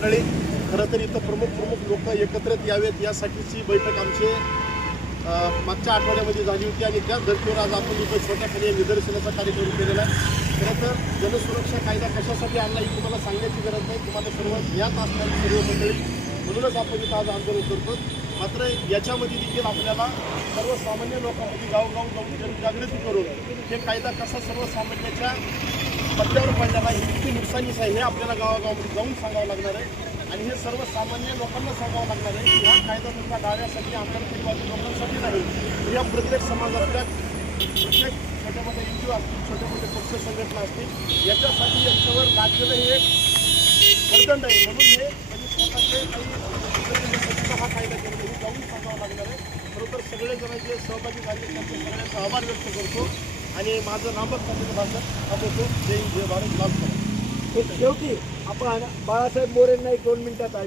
मंडळी, खरं तर इथं प्रमुख लोक एकत्रित यावेत यासाठीची बैठक आमची मागच्या आठवड्यामध्ये झाली होती आणि त्याच धर्तीवर आज आपण इथं छोट्याखाली निदर्शनाचा कार्यक्रम केलेला आहे. खरं तर जनसुरक्षा कायदा कशासाठी आणला ही तुम्हाला सांगण्याची गरज नाही, तुम्हाला सर्व ज्ञात असणारी सर्व मंडळी, म्हणूनच आपण इथं आज आंदोलन करतो. मात्र याच्यामध्ये देखील आपल्याला सर्वसामान्य लोकांमध्ये गावगाव जाऊन जनजागृती करून हे कायदा कसा सर्वसामान्याच्या पट्ट्यावर पडलेला आहे, ही किती नुकसानीच आहे हे आपल्याला गावागावामध्ये जाऊन सांगावं लागणार आहे. आणि हे सर्वसामान्य लोकांना सांगावं लागणार आहे की हा कायदा तुमच्या डाव्यासाठी आमदारकीवादी लोकांसाठी नाही, तर या प्रत्येक समाजातल्या प्रत्येक छोट्या मोठ्या एनजीओ असतील, छोट्या मोठ्या पक्ष संघटना असतील, याच्यासाठी यांच्यावर लागलेलं हे वर्दंड आहे. म्हणून हे त्यांनी स्वतःचे काही हा कायदा केला हे जाऊन सांगावं लागणार आहे. खरोखर सगळेजण जे सहभागी झाले त्यांचे सगळ्यांचा आभार व्यक्त करतो आणि माझं नामक त्यांचं भाषण थांबवतो. जय हिंद, जय भारत, लाल. शेवटी आपण बाळासाहेब मोरेंना 1-2 मिनिटात आहे.